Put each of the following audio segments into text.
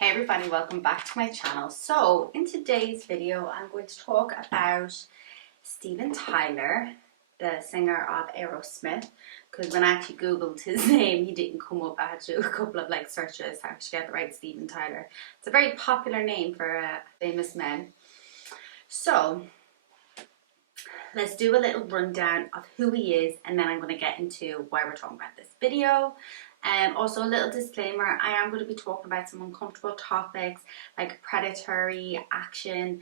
Hey everybody, welcome back to my channel. So in today's video I'm going to talk about Steven Tyler, the singer of Aerosmith, because when I actually googled his name he didn't come up. I had to do a couple of searches to actually get the right Steven Tyler. It's a very popular name for famous men. So let's do a little rundown of who he is, and then I'm going to get into why we're talking about this video. Also a little disclaimer, I am going to be talking about some uncomfortable topics like predatory action,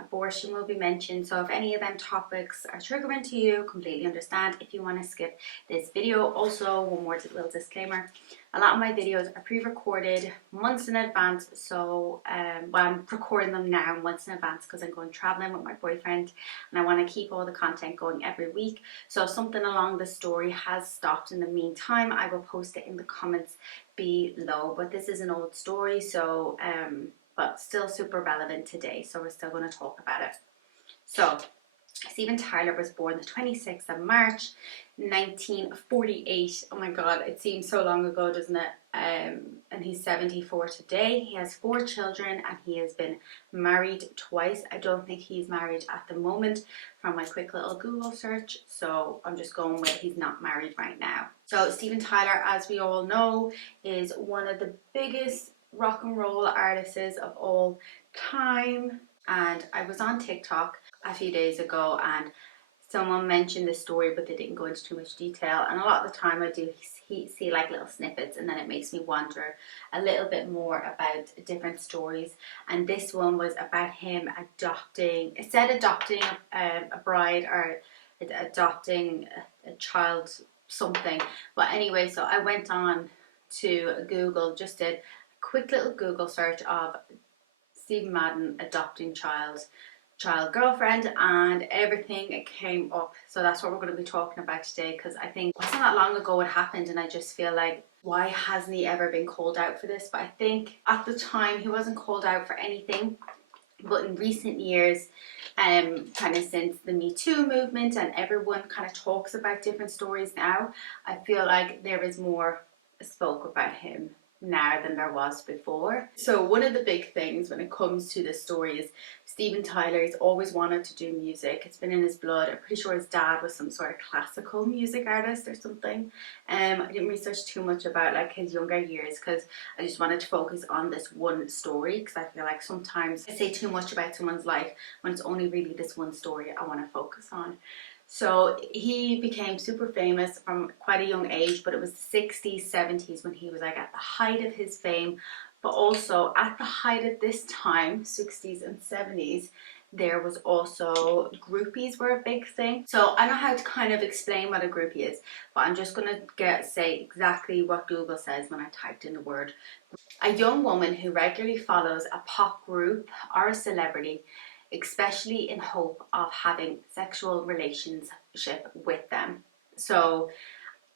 abortion will be mentioned. So if any of them topics are triggering to you, completely understand if you want to skip this video. Also, one more little disclaimer, a lot of my videos are pre-recorded months in advance. So I'm recording them now months in advance because I'm going traveling with my boyfriend and I want to keep all the content going every week. So if something along the story has stopped in the meantime, I will post it in the comments below. But this is an old story, so but still super relevant today, so we're still going to talk about it. So Steven Tyler was born the 26th of March 1948. Oh my god, it seems so long ago, doesn't it? And he's 74 today. He has 4 children and he has been married twice. I don't think he's married at the moment from my quick little Google search, so I'm just going with he's not married right now. So Steven Tyler, as we all know, is one of the biggest rock and roll artists of all time. And I was on TikTok a few days ago and someone mentioned this story, but they didn't go into too much detail. And a lot of the time I do see like little snippets, and then it makes me wonder a little bit more about different stories. And this one was about him adopting, it said adopting a bride or adopting a child something. But anyway, so I went on to Google, just did a quick little Google search of Stephen Madden adopting child girlfriend, and everything came up. So that's what we're going to be talking about today, because I think it wasn't that long ago it happened, and I just feel like, why hasn't he ever been called out for this? But I think at the time he wasn't called out for anything, but in recent years, kind of since the Me Too movement and everyone kind of talks about different stories now, I feel like there is more spoke about him now than there was before. So one of the big things when it comes to this story is Steven Tyler. He's always wanted to do music. It's been in his blood. I'm pretty sure his dad was some sort of classical music artist or something. I didn't research too much about like his younger years because I just wanted to focus on this one story, because I feel like sometimes I say too much about someone's life when it's only really this one story I want to focus on. So he became super famous from quite a young age, but it was the 60s, 70s when he was like at the height of his fame. But also at the height of this time, 60s and 70s, there was also groupies were a big thing. So I don't know how to kind of explain what a groupie is, but I'm just going to say exactly what Google says when I typed in the word. A young woman who regularly follows a pop group or a celebrity, especially in hope of having sexual relationship with them. So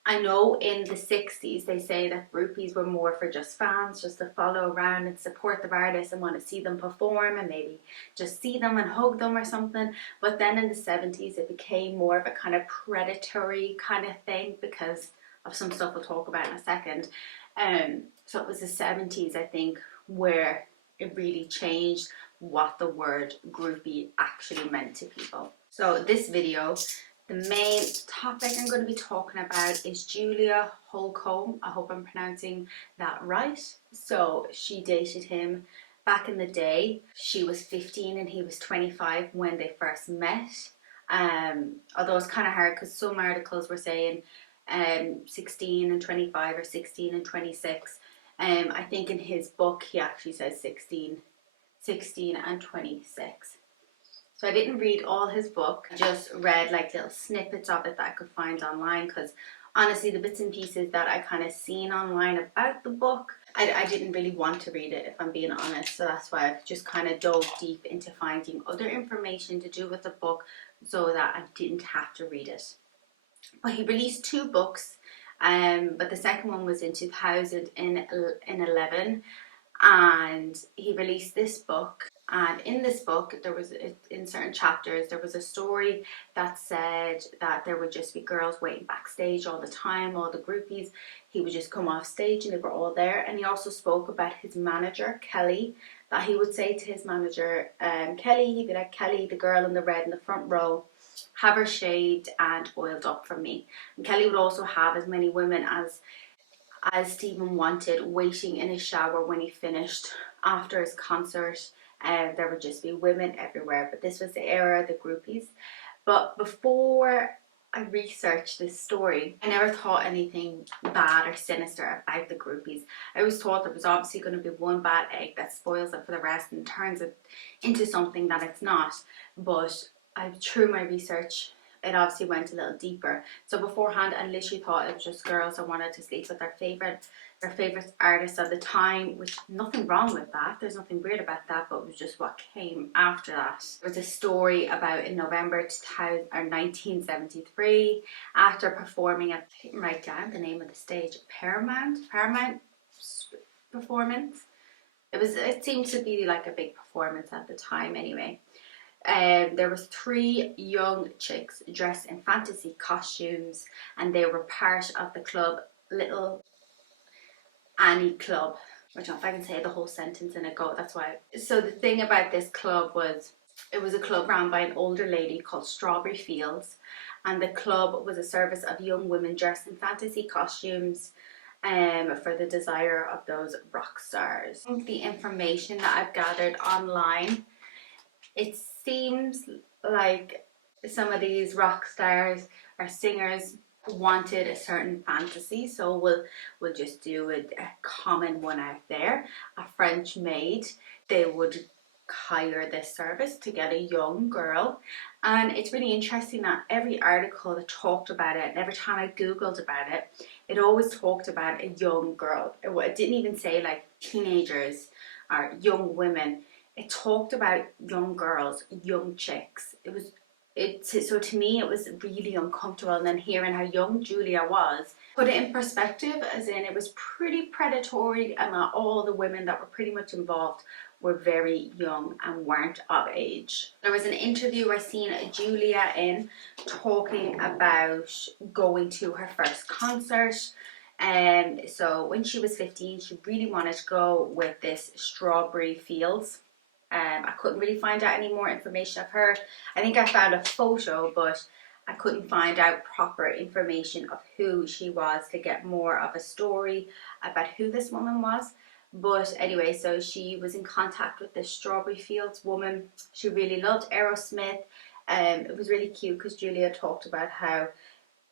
I know in the 60s they say that groupies were more for just fans, just to follow around and support the artists and want to see them perform and maybe just see them and hug them or something. But then in the 70s it became more of a kind of predatory kind of thing because of some stuff we'll talk about in a second. So it was the 70s, I think, where it really changed what the word groupie actually meant to people. So this video, the main topic I'm going to be talking about is Julia Holcomb. I hope I'm pronouncing that right. So she dated him back in the day. She was 15 and he was 25 when they first met. Although it's kind of hard because some articles were saying 16 and 25 or 16 and 26. I think in his book he actually says 16 and 26. So I didn't read all his book, I just read like little snippets of it that I could find online, because honestly the bits and pieces that I kind of seen online about the book, I didn't really want to read it, if I'm being honest. So that's why I've just kind of dove deep into finding other information to do with the book so that I didn't have to read it. But he released 2 books, but the second one was in 2011, and he released this book. And in this book, there was, in certain chapters, there was a story that said that there would just be girls waiting backstage all the time, all the groupies. he would just come off stage and they were all there. And he also spoke about his manager, Kelly, that he would say to his manager, Kelly, he'd be like, Kelly, the girl in the red in the front row, have her shaved and oiled up for me. And Kelly would also have as many women as Stephen wanted waiting in his shower when he finished after his concert. There would just be women everywhere. But this was the era of the groupies. But before I researched this story, I never thought anything bad or sinister about the groupies. I always thought there was obviously going to be one bad egg that spoils it for the rest and turns it into something that it's not. But through my research, it obviously went a little deeper. So beforehand, I literally thought it was just girls that wanted to sleep with their favorite artists of the time, which nothing wrong with that. There's nothing weird about that, but it was just what came after that. There was a story about in November 1973, after performing at, I didn't write down the name of the stage, Paramount performance. It seemed to be like a big performance at the time anyway. There was 3 young chicks dressed in fantasy costumes, and they were part of the club Little Annie Club. I don't know if I can say the whole sentence in a go, that's why. So the thing about this club was, it was a club run by an older lady called Strawberry Fields, and the club was a service of young women dressed in fantasy costumes for the desire of those rock stars. The information that I've gathered online, it seems like some of these rock stars or singers wanted a certain fantasy, so we'll just do a common one out there. A French maid, they would hire this service to get a young girl, and it's really interesting that every article that talked about it, and every time I googled about it, it always talked about a young girl. It didn't even say like teenagers or young women. It talked about young girls, young chicks. So to me it was really uncomfortable, and then hearing how young Julia was, put it in perspective, as in it was pretty predatory, and that all the women that were pretty much involved were very young and weren't of age. There was an interview I seen Julia in talking about going to her first concert. So when she was 15, she really wanted to go with this Strawberry Fields. I couldn't really find out any more information of her. I think I found a photo, but I couldn't find out proper information of who she was to get more of a story about who this woman was. But anyway, so she was in contact with this Strawberry Fields woman. She really loved Aerosmith. It was really cute because Julia talked about how,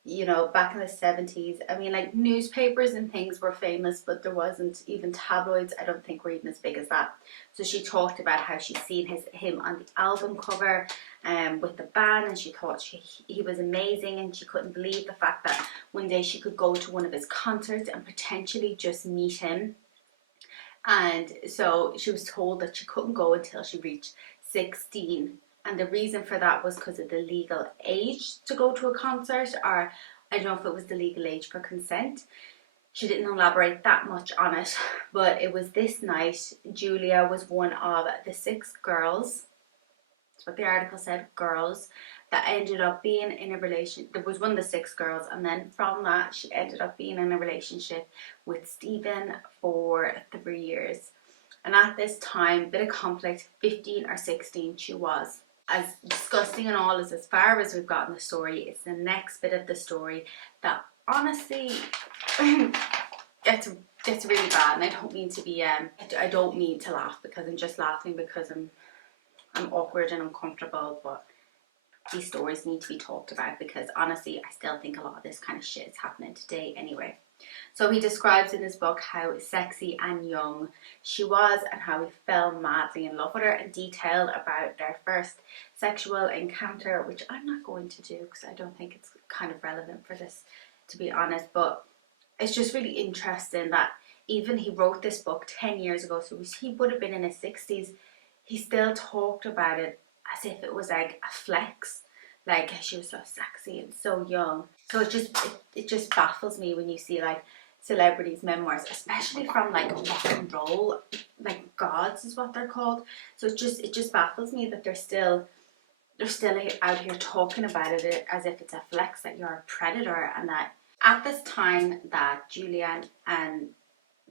you know, back in the 70s, I mean, like, newspapers and things were famous, but there wasn't even tabloids, I don't think, were even as big as that. So she talked about how she'd seen him on the album cover with the band, and she thought he was amazing, and she couldn't believe the fact that one day she could go to one of his concerts and potentially just meet him. And so she was told that she couldn't go until she reached 16. And the reason for that was because of the legal age to go to a concert, or I don't know if it was the legal age for consent. She didn't elaborate that much on it, but it was this night. Julia was one of the 6 girls, that's what the article said, girls, that ended up being in a relation. There was one of the 6 girls, and then from that she ended up being in a relationship with Stephen for 3 years. And at this time, bit of conflict, 15 or 16 she was. As disgusting and all as far as we've got in the story, it's the next bit of the story that honestly gets really bad. And I don't mean to be I don't mean to laugh, because I'm just laughing because I'm awkward and uncomfortable, but these stories need to be talked about, because honestly I still think a lot of this kind of shit is happening today anyway. So he describes in his book how sexy and young she was, and how he fell madly in love with her, and detailed about their first sexual encounter, which I'm not going to do because I don't think it's kind of relevant for this, to be honest. But it's just really interesting that even he wrote this book 10 years ago, so he would have been in his 60s. He still talked about it as if it was like a flex, like she was so sexy and so young. So it just baffles me when you see like celebrities' memoirs, especially from like rock and roll, like gods is what they're called. So it just baffles me that they're still out here talking about it as if it's a flex, that you're a predator, and that At this time that Julia and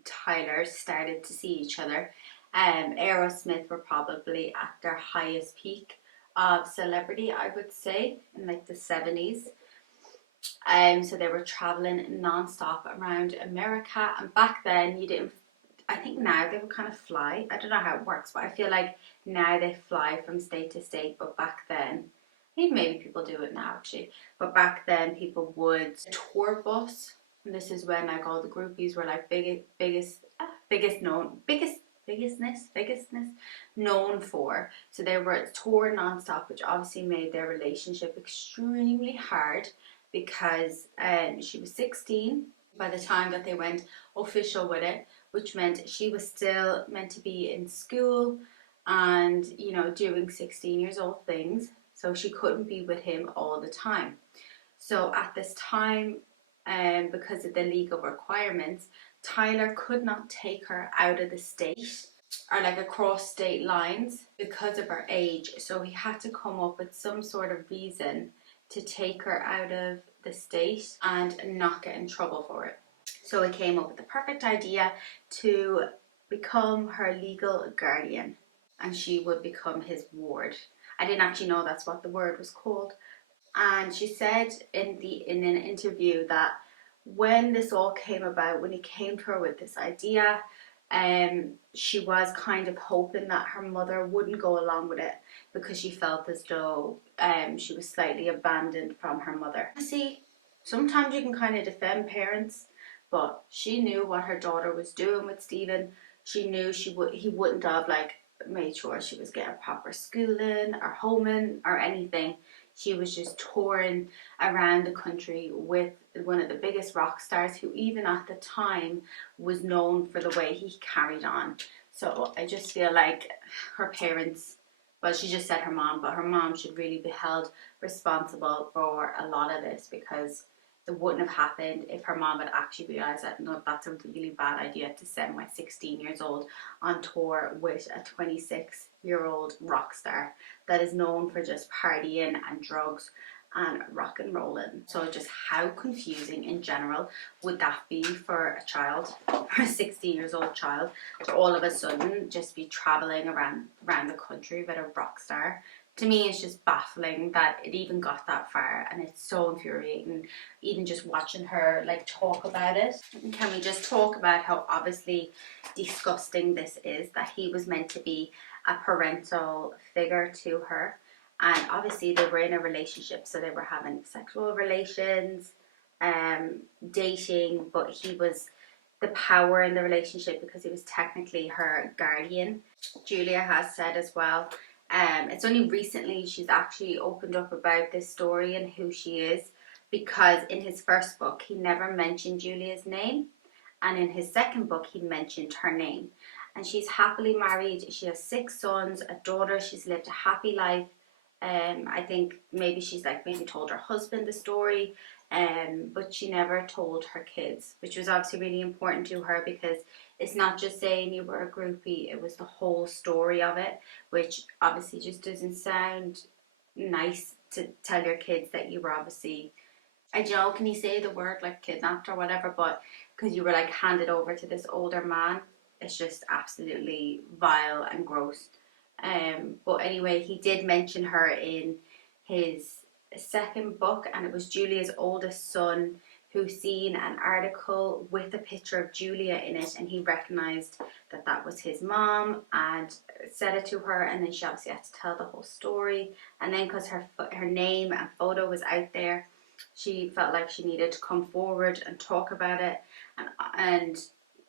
Tyler started to see each other, Aerosmith were probably at their highest peak of celebrity, I would say, in like the 70s. So they were traveling non-stop around America, and back then you didn't, I think now they would kind of fly. I don't know how it works, but I feel like now they fly from state to state, but back then, I think maybe people do it now actually, but back then people would tour bus, and this is when like all the groupies were like biggest known for. So they were tour non-stop, which obviously made their relationship extremely hard because she was 16 by the time that they went official with it, which meant she was still meant to be in school and, you know, doing 16 years old things. So she couldn't be with him all the time. So at this time, because of the legal requirements, Tyler could not take her out of the state or like across state lines because of her age. So he had to come up with some sort of reason to take her out of the state and not get in trouble for it. So he came up with the perfect idea to become her legal guardian, and she would become his ward. I didn't actually know that's what the word was called. And she said in an interview that when this all came about, when he came to her with this idea, she was kind of hoping that her mother wouldn't go along with it because she felt as though she was slightly abandoned from her mother. See, sometimes you can kind of defend parents, but she knew what her daughter was doing with Stephen. She knew he wouldn't have like made sure she was getting proper schooling or homing or anything. She was just touring around the country with one of the biggest rock stars, who even at the time was known for the way he carried on. So I just feel like her parents, well, she just said her mom, but her mom should really be held responsible for a lot of this, because it wouldn't have happened if her mom had actually realised that, no, that's a really bad idea to send my 16 years old on tour with a 26-year-old rock star that is known for just partying and drugs and rock and rolling. So just how confusing in general would that be for a child, for a 16 years old child, to all of a sudden just be travelling around the country with a rock star? To me, it's just baffling that it even got that far, and it's so infuriating even just watching her like talk about it. Can we just talk about how obviously disgusting this is, that he was meant to be a parental figure to her, and obviously they were in a relationship, so they were having sexual relations, dating, but he was the power in the relationship because he was technically her guardian. Julia has said as well, it's only recently she's actually opened up about this story and who she is, because in his first book he never mentioned Julia's name, and in his second book he mentioned her name. And she's happily married. She has 6 sons, a daughter. She's lived a happy life. I think maybe she's like maybe told her husband the story, but she never told her kids, which was obviously really important to her, because it's not just saying you were a groupie, it was the whole story of it, which obviously just doesn't sound nice to tell your kids that you were obviously, I don't know, can you say the word like kidnapped or whatever, but because you were like handed over to this older man. It's just absolutely vile and gross. But anyway, he did mention her in his second book, and it was Julia's oldest son who seen an article with a picture of Julia in it, and he recognised that that was his mom and said it to her, and then she obviously had to tell the whole story. And then because her name and photo was out there, she felt like she needed to come forward and talk about it, and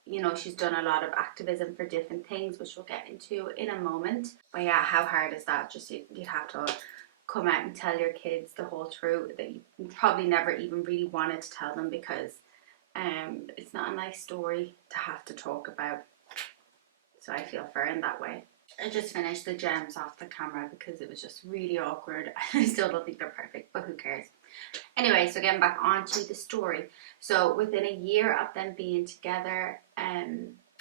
you know, she's done a lot of activism for different things, which we'll get into in a moment. But yeah, how hard is that? Just you'd have to come out and tell your kids the whole truth that you probably never even really wanted to tell them, because it's not a nice story to have to talk about. So I feel for her in that way. I just finished the gems off the camera because it was just really awkward. I still don't think they're perfect, but who cares? Anyway, so getting back onto the story. So within a year of them being together, or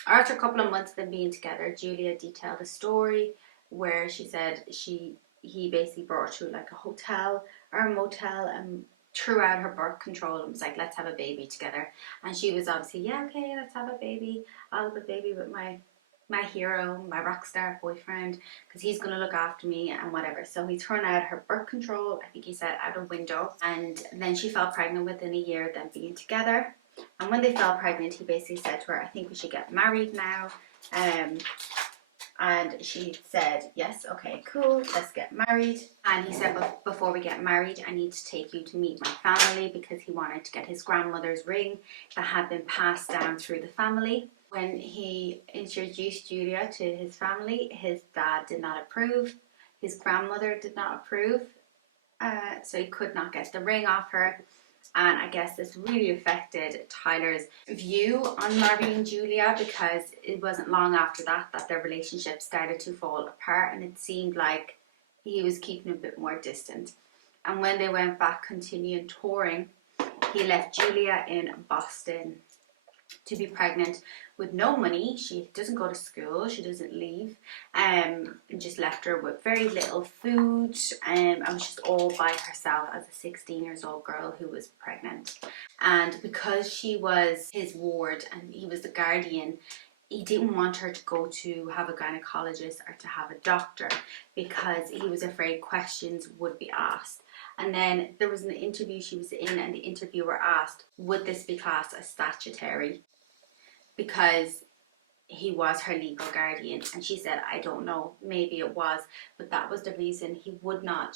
after a couple of months of them being together, Julia detailed a story where she said he basically brought her to like a hotel or a motel, and threw out her birth control and was like, let's have a baby together. And she was obviously, yeah, okay, let's have a baby. I'll have a baby with my hero, my rock star boyfriend, because he's going to look after me and whatever. So he thrown out her birth control, I think he said, out a window. And then she fell pregnant within a year of them being together. And when they fell pregnant, he basically said to her, I think we should get married now. And she said, yes, okay, cool, let's get married. And he said, but before we get married, I need to take you to meet my family, because he wanted to get his grandmother's ring that had been passed down through the family. When he introduced Julia to his family, his dad did not approve. His grandmother did not approve. So he could not get the ring off her. And I guess this really affected Tyler's view on marrying Julia, because it wasn't long after that their relationship started to fall apart, and it seemed like he was keeping a bit more distant. And when they went back continuing touring, he left Julia in Boston to be pregnant with no money. She doesn't go to school, she doesn't leave, and just left her with very little food, and was just all by herself as a 16-year-old girl who was pregnant. And because she was his ward and he was the guardian, he didn't want her to go to have a gynecologist or to have a doctor, because he was afraid questions would be asked. And then there was an interview she was in, and the interviewer asked, would this be classed as statutory? Because he was her legal guardian, and she said, I don't know, maybe it was, but that was the reason he would not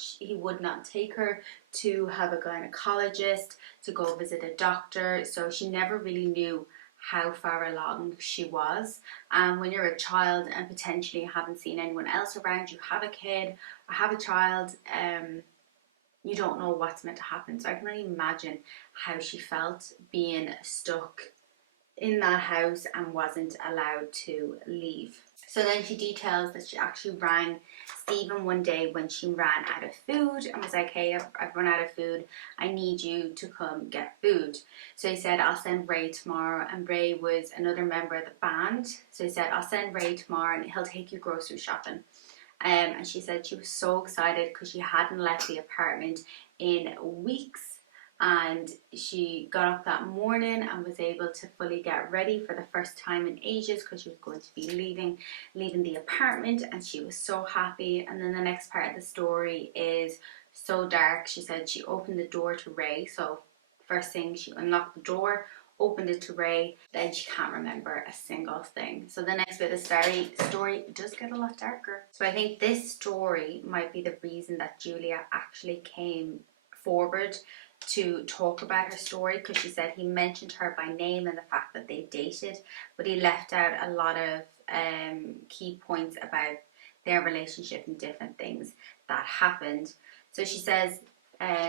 take her to have a gynecologist, to go visit a doctor. So she never really knew how far along she was. And when you're a child and potentially haven't seen anyone else around, you have a kid or have a child, you don't know what's meant to happen. So I can only imagine how she felt being stuck in that house and wasn't allowed to leave. So then she details that she actually rang Stephen one day when she ran out of food and was like, hey, I've run out of food, I need you to come get food. So he said, I'll send Ray tomorrow, and Ray was another member of the band. So he said, I'll send Ray tomorrow and he'll take you grocery shopping. And she said she was so excited because she hadn't left the apartment in weeks. And she got up that morning and was able to fully get ready for the first time in ages, because she was going to be leaving the apartment, and she was so happy. And then the next part of the story is so dark. She said she opened the door to Ray. So first thing, she unlocked the door, opened it to Ray, then she can't remember a single thing. So the next bit of the story does get a lot darker. So I think this story might be the reason that Julia actually came forward to talk about her story, because she said he mentioned her by name and the fact that they dated, but he left out a lot of key points about their relationship and different things that happened. So she says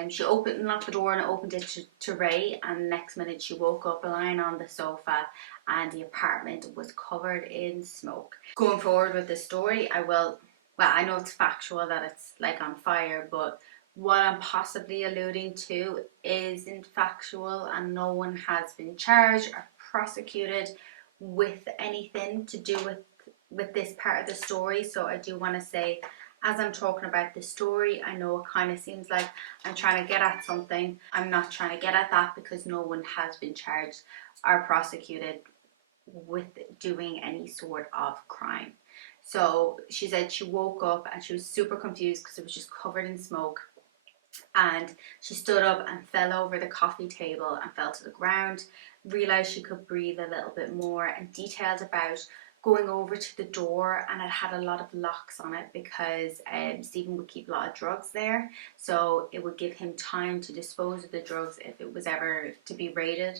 she locked the door and opened it to Ray, and the next minute she woke up lying on the sofa and the apartment was covered in smoke. Going forward with the story, I know it's factual that it's like on fire, but what I'm possibly alluding to isn't factual, and no one has been charged or prosecuted with anything to do with this part of the story. So I do want to say, as I'm talking about the story, I know it kind of seems like I'm trying to get at something. I'm not trying to get at that, because no one has been charged or prosecuted with doing any sort of crime. So she said she woke up and she was super confused because it was just covered in smoke. And she stood up and fell over the coffee table and fell to the ground, realised she could breathe a little bit more, and detailed about going over to the door, and it had a lot of locks on it because Stephen would keep a lot of drugs there, so it would give him time to dispose of the drugs if it was ever to be raided.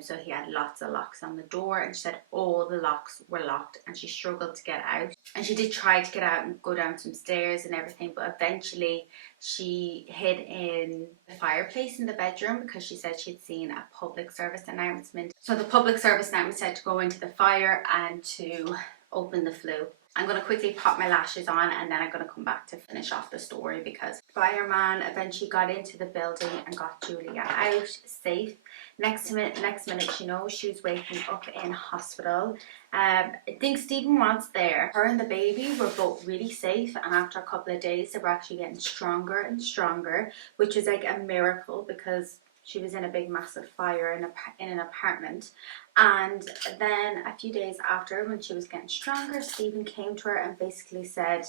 So he had lots of locks on the door, and she said all the locks were locked and she struggled to get out. And she did try to get out and go down some stairs and everything, but eventually she hid in the fireplace in the bedroom because she said she'd seen a public service announcement. So the public service announcement said to go into the fire and to open the flue. I'm going to quickly pop my lashes on and then I'm going to come back to finish off the story, because fireman eventually got into the building and got Julia out safe. Next minute, you know, she was waking up in hospital. I think Stephen was there. Her and the baby were both really safe, and after a couple of days, they were actually getting stronger and stronger, which was like a miracle because she was in a big massive fire in an apartment. And then a few days after, when she was getting stronger, Stephen came to her and basically said,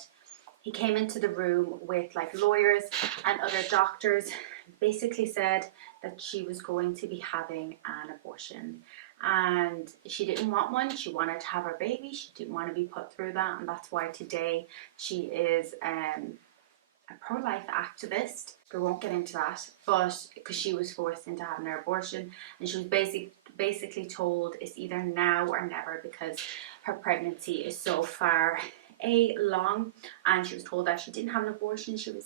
he came into the room with like lawyers and other doctors, basically said that she was going to be having an abortion. And she didn't want one. She wanted to have her baby. She didn't want to be put through that. And that's why today she is a pro-life activist. We won't get into that, but because she was forced into having her abortion, and she was basically told it's either now or never because her pregnancy is so far long, and she was told that she didn't have an abortion, she was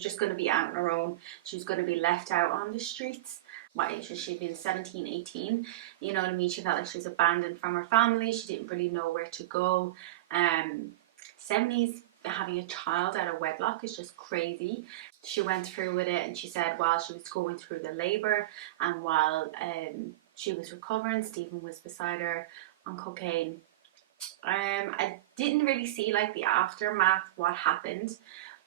just going to be out on her own. She was going to be left out on the streets. What age was she? Been 17, 18. You know what I mean? She felt like she was abandoned from her family. She didn't really know where to go. 70s, having a child out of wedlock is just crazy. She went through with it, and she said while she was going through the labour and while she was recovering, Stephen was beside her on cocaine. I didn't really see like the aftermath, what happened,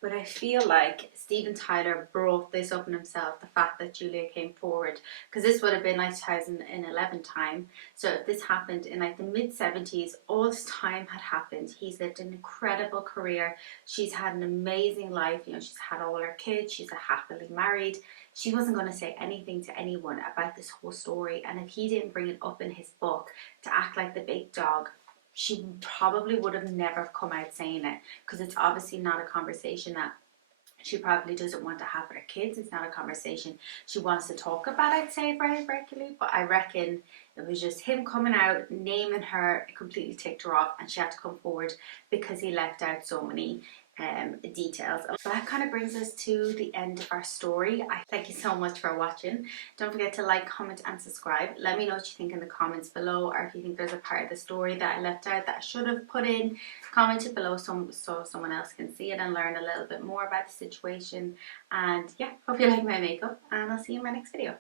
but I feel like Steven Tyler brought this up in himself, the fact that Julia came forward, because this would have been like 2011 time. So if this happened in like the mid-70s, all this time had happened. He's lived an incredible career. She's had an amazing life. You know, she's had all her kids. She's happily married. She wasn't going to say anything to anyone about this whole story. And if he didn't bring it up in his book to act like the big dog, she probably would have never come out saying it, because it's obviously not a conversation that she probably doesn't want to have with her kids. It's not a conversation she wants to talk about, I'd say, very regularly. But I reckon it was just him coming out, naming her, it completely ticked her off, and she had to come forward because he left out so many details. So that kind of brings us to the end of our story. I thank you so much for watching. Don't forget to like, comment and subscribe. Let me know what you think in the comments below, or if you think there's a part of the story that I left out that I should have put in. Comment it below so someone else can see it and learn a little bit more about the situation. And yeah, hope you like my makeup, and I'll see you in my next video.